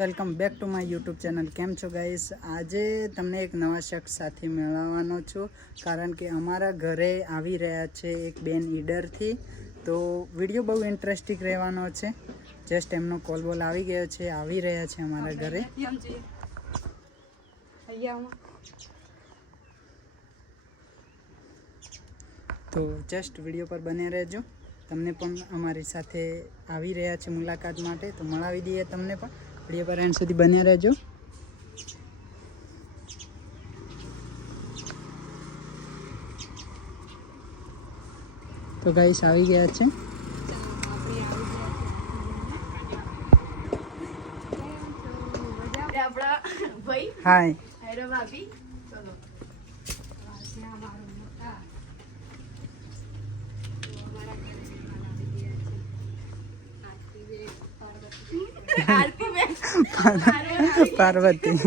Welcome back to my YouTube channel. કેમ છો guys? આજે તમને એક નવા શખ્સ સાથે મળવાનો છું, કારણ કે અમારા ઘરે આવી રહ્યા છે એક બેન ઈડરથી. તો વિડીયો બહુ ઇન્ટરેસ્ટિંગ રહેવાનો છે. જસ્ટ એમનો કોલ બોલ આવી ગયો છે, આવી રહ્યા છે અમારા ઘરે. તો જસ્ટ વિડીયો પર બન્યા રહેજો. તમને પણ અમારી સાથે આવી રહ્યા છે મુલાકાત માટે, તો મળાવી દઈએ તમને પણ. વિડીયો પર એન્ડ સુધી બન્યા રહેજો. તો ગાઈસ આવી ગયા છે. હાય. પાર્વતી.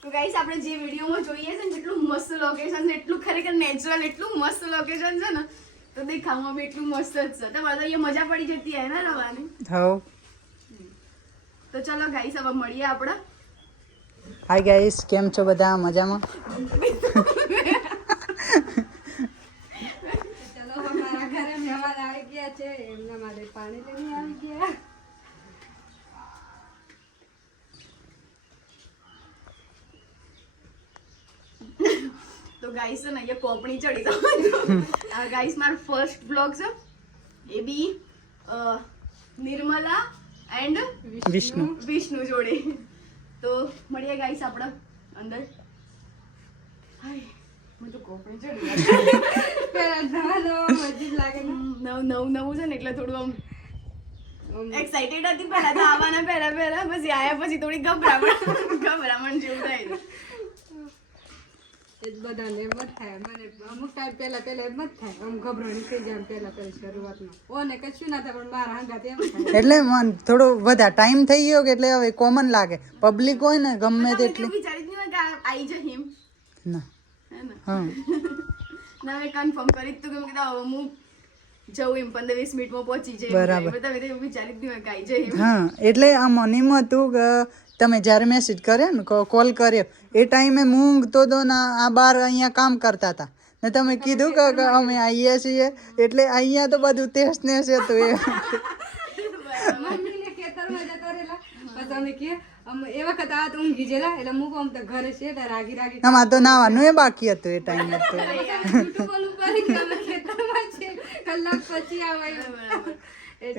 તો ગાઈસ આપણે જે વિડીયોમાં જોઈએ છે ને એટલું મસ્ત લોકેશન છે, એટલું ખરેખર નેચરલ, એટલું મસ્ત લોકેશન છે ને, તો દેખાવમાં બી એટલું મસ્ત જ છે. તમારે તો અહીંયા મજા પડી જતી હે ને રવાની. હો. તો ચલો ગાઈસ હવે મળીએ આપણે. હાય ગાઈસ, કેમ છો બધા? મજામાં? ચલો અમારા ઘરે મહેમાન આવી ગયા છે, એમના માટે પાણી લઈને આવી ગયા. તો ગાઈસ છે ને અહીંયા કોપણી ચડી તો આ ગાઈસ મારો ફર્સ્ટ બ્લોગ છે, એ બી નિર્મલા એન્ડ વિષ્ણુ જોડે. તો મળીએ ગાઈસ આપણે અંદર. હાય મને તો કોપણી ચડી પેલા નવા મજા લાગે ને. નવું છે ને એટલે થોડું આમ એક્સાઇટેડ હતી પહેલા તો આવવાના પહેલા પછી આયા પછી થોડી ગભરામણ જેવું થાય. એ જ બધાને એમ જ થાય. મને અમુક ટાઈમ પહેલા એમ જ થાય, આમ ગભરાણી થઈ જાય પહેલા શરૂઆતમાં. ઓને કશું ના થાય, પણ મારા હંગાત એમ થાય. એટલે મન થોડો વધારે ટાઈમ થઈ ગયો કે એટલે હવે કોમન લાગે. પબ્લિક હોય ને ગમે તેટલી વિચારી જ નહીં હોય કે આવી જશે એમ ના. હે ને. હા. ના મેં કન્ફર્મ કરી તું કે કીધું હવે હું જવું એમ 15-20 મિનિટમાં પહોંચી જાય. બરાબર. બધા વિચારી જ નહીં હોય કે આવી જાય એમ. હા, એટલે આ મનીમાં હતું કે તમે જ્યારે મેસેજ કર્યો ને, કોલ કર્યો એ ટાઈમે હું ઊંઘતો તો ના, આ બાર અહીંયા કામ કરતા હતા ને તમે કીધું કે અમે આવીએ છીએ, એટલે અહીંયા તો બધું તેસ નેસ હતું એ. મમ્મીને ખેતરમાં જતા રહેલા, પછી અમે કે એ વખત આ તો ઊંઘી ગયેલા, એટલે હું આમ તો ઘરે છે એટલે રાગી આમાં તો નાવાનું એ બાકી હતું એ ટાઈમે. તો યુટ્યુબ ઉપર કે અમે ખેતરમાં છે, કલાક પછી આવે.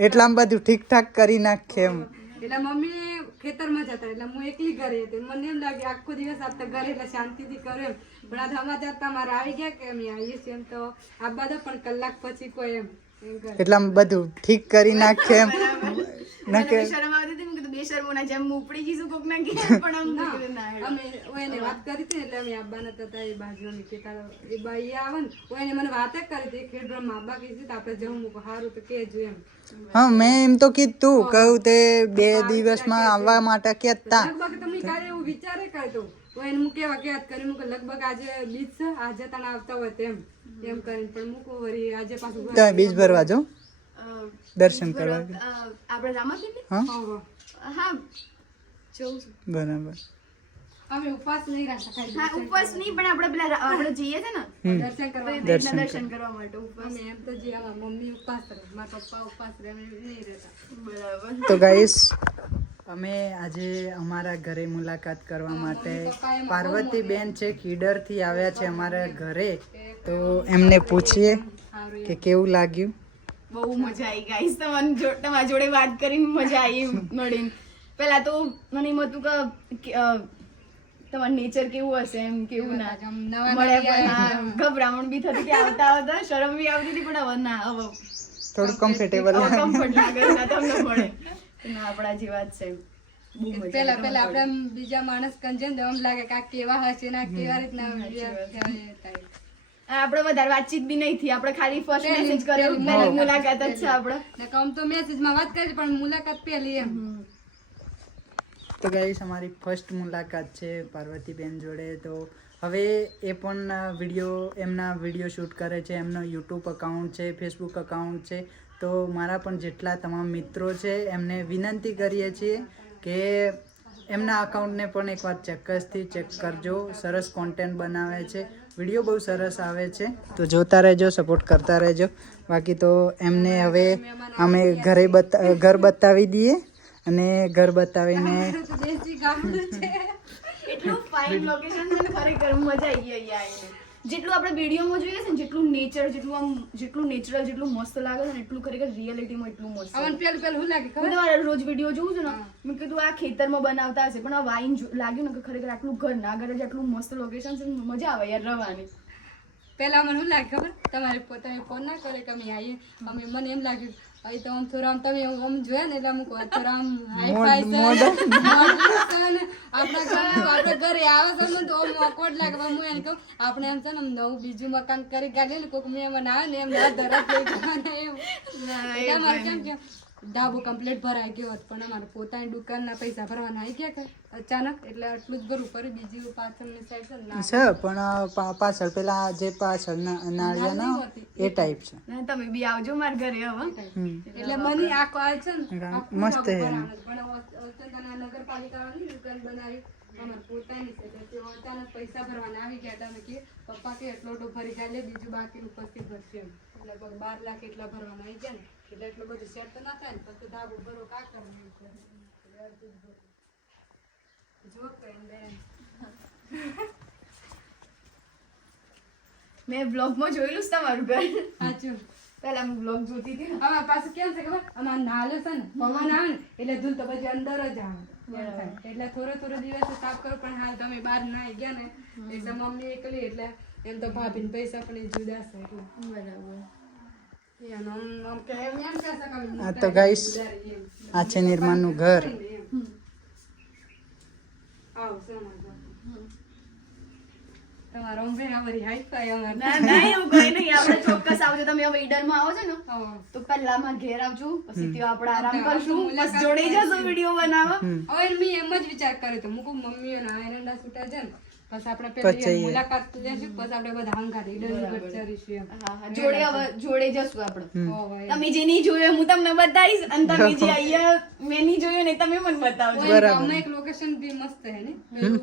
એટલામાં બધું ઠીકઠાક કરી નાખે એમ. એટલે મમ્મી ખેતરમાં જતા એટલે હું એકલી ઘરે હતી. મને એમ લાગે આખો દિવસ આપતા ઘરે એટલે શાંતિથી કરું એમ. પણ આ સમાચાર તમારા આવી ગયા કે અમે આવીએ છીએ એમ, તો આ બધા પણ કલાક પછી કોઈ એમ કરે. એટલામાં બધું ઠીક કરી નાખે એમ. મને બી શરમ આવતી હતી, મેં કીધું બેશરમોના જેમ હું ઉપડી જઈશું કોક ના ઘેર, પણ આમ કીધું ના હેડો. અમે એને વાત કરી હતી એટલે અમે આબ્બાના હતા એ બાજુ અમે કહેતા એ બાઈ આવે ને એને મને વાત જ કરી હતી ખેડબ્રહ્મા આબ્બા કીધું તો આપણે જવું મૂકો સારું તો કહેજો એમ. હા, મેં એમ તો કીધું કહું તે 2 દિવસમાં આવવા માટે કહેતા. લગભગ તમે કાલે એવું વિચારે કરતો એને હું કેવા કહેત કરી મૂકો લગભગ આજે બીજ છે, આજે તને આવતા હોય તેમ એમ કરીને, પણ મૂકો વળી આજે પાછું તમે બીજ ભરવા જાઓ, દર્શન કરવા. આપણે રામાપીર ને? હા, હા જવું છું. બરાબર. અમે ઉપવાસ નહીં રાખતા ખાલી હા ઉપવાસ નહીં, પણ આપણે પેલા આપણે જઈએ છે ને દર્શન તો કરવા. એ રીતના દર્શન કરવા માટે ઉપવાસ. અમે એમ તો જે આવા મમ્મી ઉપવાસ કરે, મારા પપ્પા ઉપવાસ કરે, અમે નહીં રહેતા. બરાબર. તો ગાઈસ, અમે આજે અમારા ઘરે મુલાકાત કરવા માટે પાર્વતી બેન છે ઈડરથી આવ્યા છે અમારા ઘરે. તો એમને પૂછીએ કે કેવું લાગ્યું. બહુ મજા આવી ગાઈસ, તમારા જોડે વાત કરીને મજા આવી મળીને. પેલા તો મને એમ હતું કે તમારું નેચર કેવું હશે એમ, કેવું ના મળ્યા પણ હા, ગભરામણ બી થતી કે આવતા શરમ બી આવતી હતી, પણ હવે ના, હવે થોડું કમ્ફર્ટેબલ કમ્ફર્ટ લાગે ના તમને મળે ના આપણા જે વાત છે. બહુ મજા પેલા આપણે આમ બીજા માણસ કંજે ને એમ લાગે કે આ કેવા હશે ને આ કેવા રીતના આપણે વધારે વાતચીત બી નહીં થઈ, આપણે ખાલી ફર્સ્ટ મેસેજ કર્યો, પહેલી મુલાકાત જ છે આપણે. ને કમ તો મેસેજ માં વાત કરી પણ મુલાકાત પહેલી એમ. તો ગાઈસ અમારી ફર્સ્ટ મુલાકાત છે પાર્વતીબેન જોડે. તો હવે એ પણ એમના વિડીયો શૂટ કરે છે. એમનો યુટ્યુબ અકાઉન્ટ છે, ફેસબુક અકાઉન્ટ છે. તો મારા પણ જેટલા તમામ મિત્રો છે એમને વિનંતી કરીએ છીએ કે એમના અકાઉન્ટને પણ એકવાર ચોક્કસથી ચેક કરજો. સરસ કોન્ટેન્ટ બનાવે છે, વિડીયો બહુ સરસ આવે છે. તો જોતા રહેજો, સપોર્ટ કરતા રહેજો. બાકી તો એમને હવે અમે ઘર બતાવી દઈએ અને ઘર બતાવીને દેશી ગામડું છે. એટલું ફાઇન લોકેશન છે ને, ખરેખર મજા આવી ગઈ અહીંયા આવીને. જેટલું આપણે વિડીયોમાં જોઈએ છે ને, જેટલું નેચરલ, જેટલું મસ્ત લાગે છે ને, એટલું ખરેખર રિયાલિટીમાં એટલું મસ્ત. અમને પેલું શું લાગે ખબર? હું તમારા રોજ વિડીયો જોઉં છું ને, મેં કીધું આ ખેતરમાં બનાવતા હશે, પણ આ વાઈન લાગ્યું ને કે ખરેખર આટલું ઘર ના ઘરે જ આટલું મસ્ત લોકેશન છે, મજા આવે યાર રહેવાની. પેલા મને શું લાગે ખબર? તમારે પોતાને ફોન ના કરે કે અમે આવીએ. મને એમ લાગ્યું અહીં તો આમ થોડા આમ તમે આમ જોયા ને એટલે અમુક થોડા આમ હાઈ ફાઈ આપણા ઘરે આવે છે ને તો આમ ઓકવર્ડ લાગે. હું એને કહું આપણે એમ છે ને નવું બીજું મકાન કરી કાઢીએ ને કોઈક મહેમાન આવે ને એમ ધરત લઈ જવાના એમ. એટલે અમારે કેમ કે ધાબો કમ્પ્લીટ ભરાઈ ગયો હતો, પણ અમારે પોતાની દુકાનના પૈસા ભરવાના આવી ગયા અચાનક, એટલે આટલું જ ભરવું પડે. બીજી પાછળની સાઈડ છે ને છે પણ પાછળ પેલા જે પાછળ નાળિયા ના એ ટાઈપ છે. તમે બી આવજો મારા ઘરે હવે. એટલે મને આખો આવે છે ને મસ્ત છે. પણ નગરપાલિકાની દુકાન બનાવી અમારે પોતાની છે, એટલે અચાનક પૈસા ભરવાના આવી ગયા. તમે કે પપ્પા કે એટલો ભરી જાય, બીજું બાકીનું પછી ભરશે એમ. એટલે 12 લાખ એટલા ભરવાના આવી ગયા ને, એટલે એટલું બધું સેટ તો ના થાય ને. પછી ધાબો ભરો કા કરવાનું જો મેં બ્લોગમાં જોયેલું છે તમારું ઘર. સાચું. પહેલા હું બ્લોગ જોતી હતી ને. હવે પાછું કેમ છે ખબર? અમારે નાલે છે ને પવન આવે ને એટલે ધૂળ તો પછી અંદર જ આવે. એટલે થોડો દિવસ સાફ કરો. પણ હા તમે બહાર ના ગયા ને એટલે મમ્મી એકલી, એટલે એમ તો ભાભીને પૈસા પણ એ જુદા છે. એટલે બરાબર. આ તો ગાઈસ આ છે નિર્માણનું ઘર. તમારો બરાબરી હાઈ ફાઈ અમાર. ના એવું કઈ નહીં, આપણે ચોક્કસ આવજો. તમે હવે ઈડરમાં આવો છો ને તો પહેલા માં ઘેર આવજો, પછી ત્યાં આપણે આરામ કરશું, પછી જોડે જશું વિડીયો બનાવવા. હવે મેં એમ જ વિચાર કર્યો તો મૂકું મમ્મી અને એરંડા છૂટા છે ને પછી આપણે પેલી મુલાકાત લેશું, પછી આપણે બધા હંગાત ઈડરની ઘર ચરીશું એમ. જોડે હવે જોડે જશું આપણે. તમે જે નહીં જોયું હું તમને બતાવીશ, અને તમે જે અહીંયા મેં નહીં જોયું ને તમે મને બતાવજો. બરાબર. એક લોકેશન બી મસ્ત છે ને, પેલું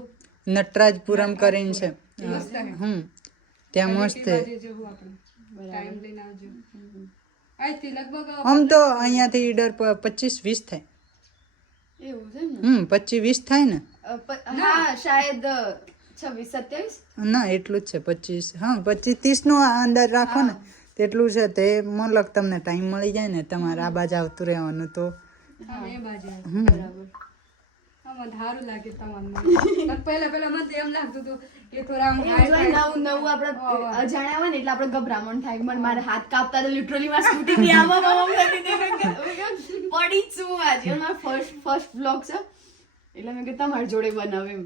નટરાજપુરમ કરીને છે. મસ્ત છે ત્યાં મસ્ત છે. ટાઈમ લઈને આવજો. આજથી લગભગ આમ તો અહીંયાથી ઈડર 25-20 થાય. એવું છે ને? 25-20 થાય ને? હા શાયદ 26-27. ના એટલું જ છે 25. હા 25-30 નો અંદાજ રાખો ને, તેટલું છે. તે મતલબ તમને ટાઈમ મળી જાય ને તમારે આ બાજુ આવતું રહેવાનું તો એ બાજુ બરાબર. સારું લાગે તમને. પહેલા મને એમ લાગતું હતું કે થોડા નવું આપણે અજાણ્યા હોય ને એટલે આપણે ગભરામણ થાય. મને મારા હાથ કાપતા તો લિટરલી મારી સ્કૂટી ની આમાં પડી જ છું. આજે મારો ફર્સ્ટ બ્લોગ છે એટલે મેં કે તમારી જોડે બનાવે એમ.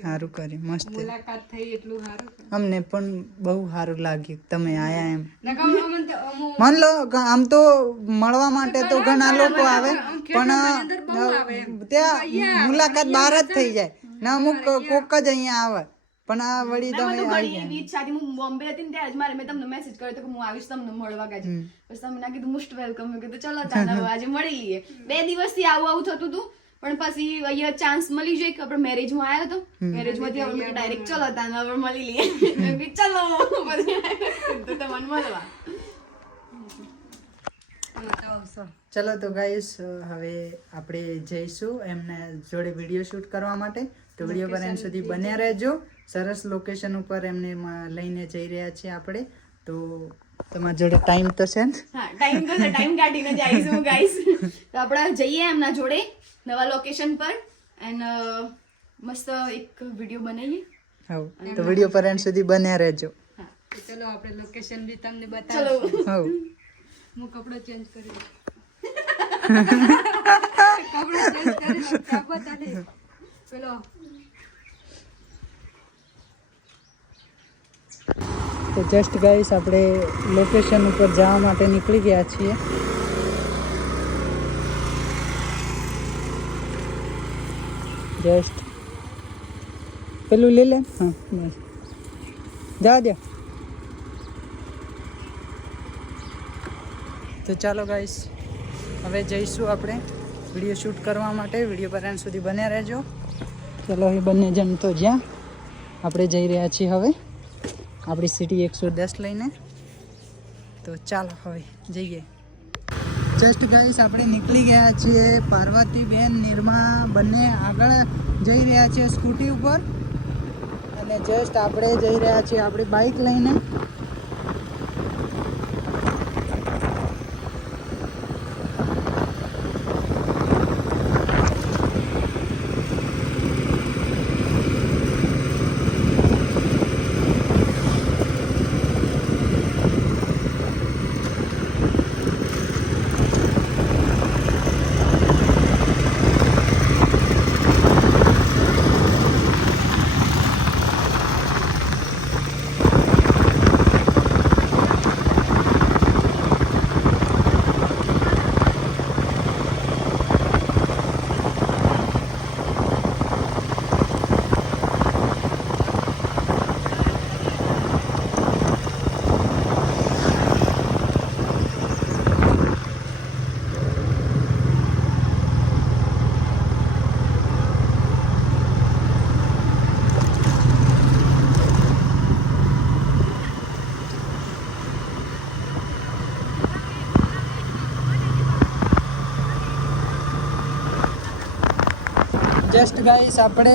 સારું કરી, મસ્ત. મુલાકાત થઈ એટલું સારું. અમને પણ બહુ સારું લાગ્યું તમે આયા એમ. નકમ માન લો આમ તો મળવા માટે તો ઘણા લોકો આવે, પણ ત્યાં મુલાકાત બહાર જ થઈ જાય ને. અમુક કોક જ અહીંયા આવે, પણ આ વળી તમે ઘણી ઈચ્છા હતી. હું બોમ્બે હતી ને ત્યારે જ મેં તમને મેસેજ કર્યો કે હું આવીશ તમને મળવા ગાજે. પછી તમે ના કીધું મોસ્ટ વેલકમ. મેં કીધું ચલો ચાલો આજે મળી લઈએ. 2 દિવસથી આવું થતું હતું, પણ પછી અહીંયા ચાન્સ મળી જાય કે આપણે મેરેજમાં આવ્યો હતો. મેરેજમાંથી આપણે ડાયરેક્ટ ચલો તાને હવે મળી લઈએ. ચલો તો તમને મળવા. ચલો તો ગાઈસ હવે આપણે જઈશું એમને જોડે વિડીયો શૂટ કરવા માટે. તો વિડીયો પર એન્ડ સુધી બન્યા રહેજો. સરસ લોકેશન ઉપર એમને લઈને જઈ રહ્યા છીએ આપણે. તો તમારી જોડે ટાઈમ તો છે ને? હા ટાઈમ તો છે, ટાઈમ કાઢીને જઈશું ગાઈસ. તો આપણે જઈએ એમના જોડે નવા લોકેશન પર એન્ડ મસ્ત એક વિડીયો બનાવીએ. હા તો વિડીયો પર એન્ડ સુધી બન્યા રહેજો. ચલો આપણે લોકેશન બી તમને બતાવો. હા હું કપડો ચેન્જ કરી કપડો ચેન્જ કરી બતાવી પેલો. તો જસ્ટ ગાઈસ આપણે લોકેશન ઉપર જવા માટે નીકળી ગયા છીએ. જસ્ટ પેલું લઈ લે. હા બસ જવા દે. તો ચાલો ગાઈસ હવે જઈશું આપણે વિડીયો શૂટ કરવા માટે. વિડીયો પર એન્ડ સુધી બન્યા રહેજો. ચાલો એ બંને જણ તો જ્યાં આપણે જઈ રહ્યા છીએ હવે આપણી સિટી 110 લઈને. તો ચાલો હવે જઈએ. જસ્ટ ગાઈસ આપણે નીકળી ગયા છીએ. પાર્વતીબેન નિર્મા બંને આગળ જઈ રહ્યા છે સ્કૂટી ઉપર અને જસ્ટ આપણે જઈ રહ્યા છીએ આપણી બાઇક લઈને. જસ્ટ ગાઈસ આપણે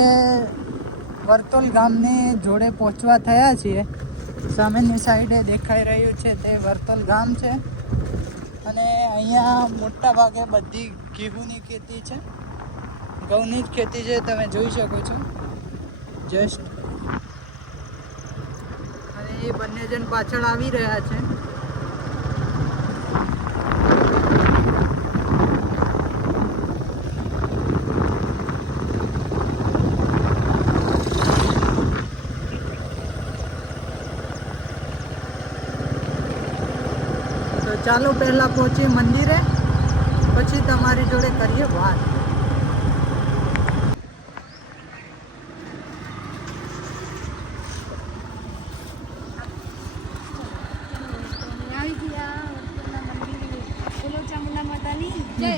વર્તોલ ગામની જોડે પહોંચવા થયા છીએ. સામેની સાઈડે દેખાઈ રહ્યું છે તે વર્તોલ ગામ છે અને અહીંયા મોટા ભાગે બધી ઘઉંની ખેતી છે. ઘઉંની જ ખેતી છે, તમે જોઈ શકો છો. જસ્ટ અને એ બંને જણ પાછળ આવી રહ્યા છે. ચાલો પહેલાં પહોંચીએ મંદિરે, પછી તમારી જોડે કરીએ વાત.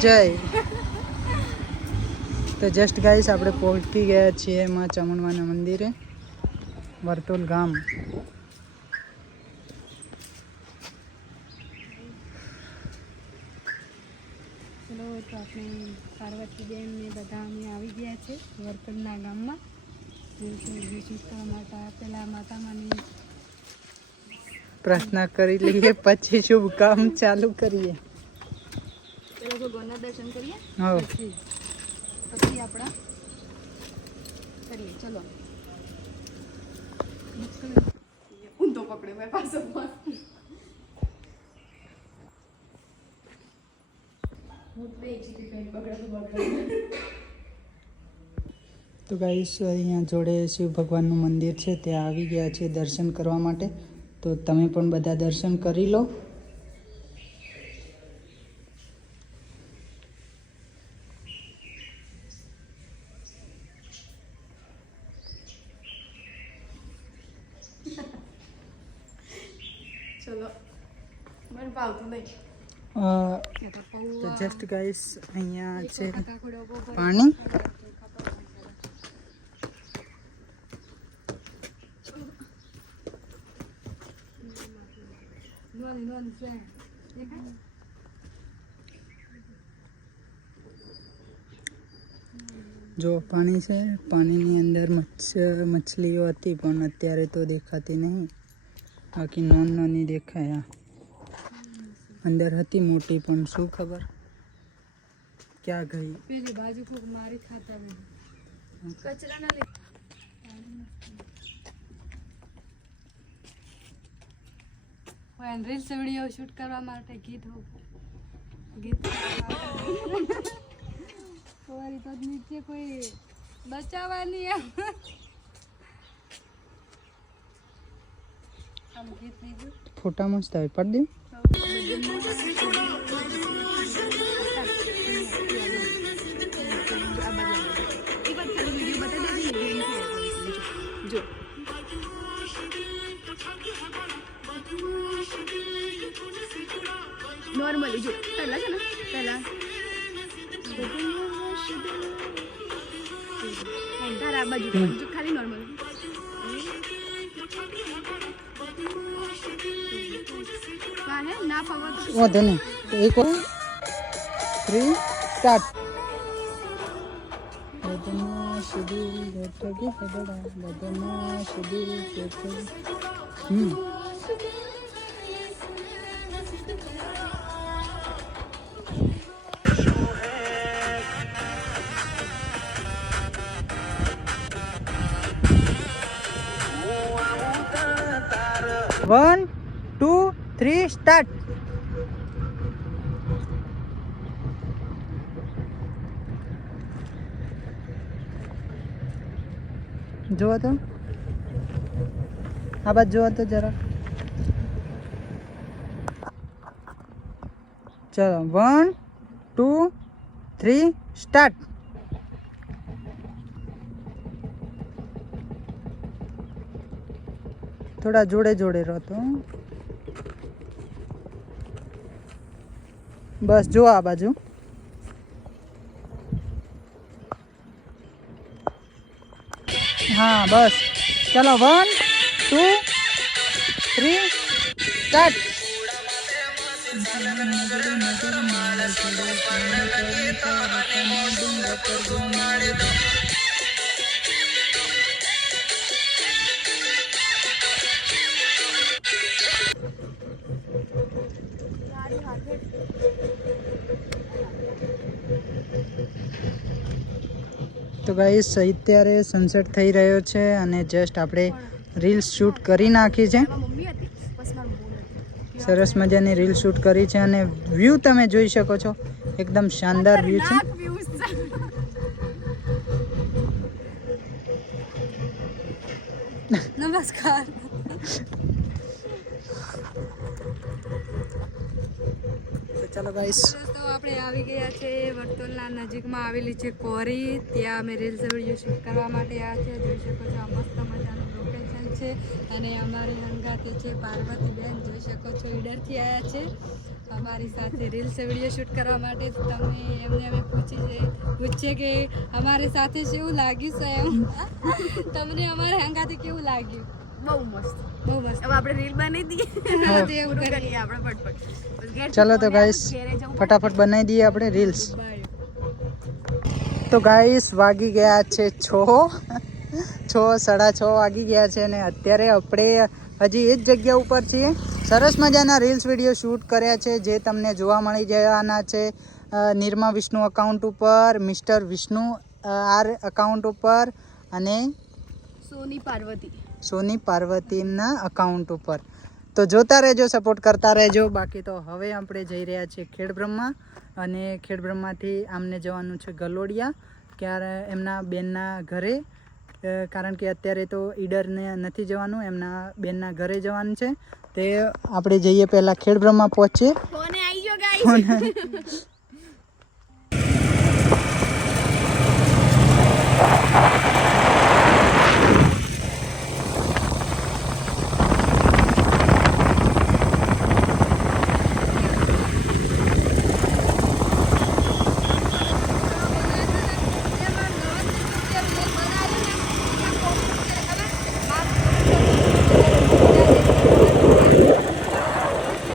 જય. તો જસ્ટ ગાઈસ આપણે પહોંચી ગયા છીએ માં ચામુંડમાના મંદિરે, વર્તોલ ગામ. ચલો તો આપણે પાર્વતીબેન ને બધા અમે આવી ગયા છે વર્તનના ગામમાં. વિશિષ્ટ માટે પેલા માતામાની પ્રાર્થના કરી લઈએ પછી શુભ કામ ચાલુ કરીએ. પેલા ભગવાનના દર્શન કરીએ હા પછી આપણા કરીએ. ચલો ઊંધો પકડે મેં પાછો તો ગાઈસ અહીંયા જોડે શિવ ભગવાનનું મંદિર છે, ત્યાં આવી ગયા છે દર્શન કરવા માટે. તો તમે પણ બધા દર્શન કરી લો. ચલો મને ભાવતું નહીં. તો જસ્ટ ગાઈસ અહીંયા છે પાણી. જો પાણી છે, પાણીની અંદર મછલીઓ હતી પણ અત્યારે તો દેખાતી નહીં. બાકી નાની દેખાય. અંદર હતી મોટી પણ શું ખબર ક્યાં ગઈ. પેલી બાજુ કોક મારી ખાતા કચરા ના લે. રીલ્સ વિડીયો શૂટ કરવા માટે ગીત તમારી તો નીચે કોઈ બચાવવાની આમ ગીત બીજું ફોટા મસ્ત આવે, પાડી દે. આ બાજુ તારા બાજુ જો ખાલી નોર્મલ હે ના ફાવો તો વાંધો નહીં તો એક 3 સ્ટાર્ટ One, 2, 3 સ્ટાર્ટ જોવો તો આ બાજુ જોવો તો જરા ચલો 1, 2, 3 સ્ટાર્ટ થોડા જોડે જોડે રહો તો બસ જો આ બાજુ हाँ बस चलो 1, 2, 3 स्टार्ट તો ગાઈસ અત્યારે સનસેટ થઈ રહ્યો છે અને જસ્ટ આપણે રીલ્સ શૂટ કરી નાખી છે મમ્મી હતી બસ મારું બોલ હતી સરસ મજાની રીલ શૂટ કરી છે અને વ્યૂ તમે જોઈ શકો છો એકદમ શાનદાર વ્યૂ છે નમસ્કાર તો ચાલો ગાઈસ તો આપણે આવી ગયા છે વર્તુળના નજીકમાં આવેલી છે કોરી ત્યાં અમે રીલ્સ વિડીયો શૂટ કરવા માટે આવ્યા છે જોઈ શકો છો આ મસ્ત મજાનું લોકેશન છે અને અમારી હંગાતે છે પાર્વતીબેન જોઈ શકો છો ઈડરથી આવ્યા છે અમારી સાથે રીલ્સ વિડીયો શૂટ કરવા માટે તમે એમને અમે પૂછીએ કે અમારી સાથે કેવું લાગ્યું છે એમ તમને અમારા હંગાતે કેવું લાગ્યું બહુ મસ્ત બહુ મસ્ત હવે આપણે રીલ બનાવી દઈએ હા, તો એવું પૂરું કરીએ. કરીએ આપણે ફટફટ બસ ઘેર ચાલો તો જવું ગાઈસ અને ઘેરે જવું. ફટાફટ બનાવી દઈએ આપણે રીલ્સ બાય. તો ગાઈસ વાગી ગયા છે 6:30 વાગી ગયા છે અને અત્યારે આપણે હજી એ જ જગ્યા ઉપર છીએ સરસ મજાના રીલ્સ વિડીયો શૂટ કર્યા છે જે તમને જોવા મળી જવાના છે નિર્મા વિષ્ણુ અકાઉન્ટ ઉપર મિસ્ટર વિષ્ણુ આર અકાઉન્ટ ઉપર અને સોની પાર્વતીના અકાઉન્ટ ઉપર તો જોતા રહેજો સપોર્ટ કરતા રહેજો બાકી તો હવે આપણે જઈ રહ્યા છીએ ખેડબ્રહ્મા અને ખેડબ્રહ્માથી આમને જવાનું છે ગલોડિયા ક્યારે એમના બેનના ઘરે કારણ કે અત્યારે તો ઈડરને નથી જવાનું એમના બેનના ઘરે જવાનું છે તે આપણે જઈએ પહેલાં ખેડબ્રહ્મા પહોંચીએ ફોને આવી ગયો ગાઈસ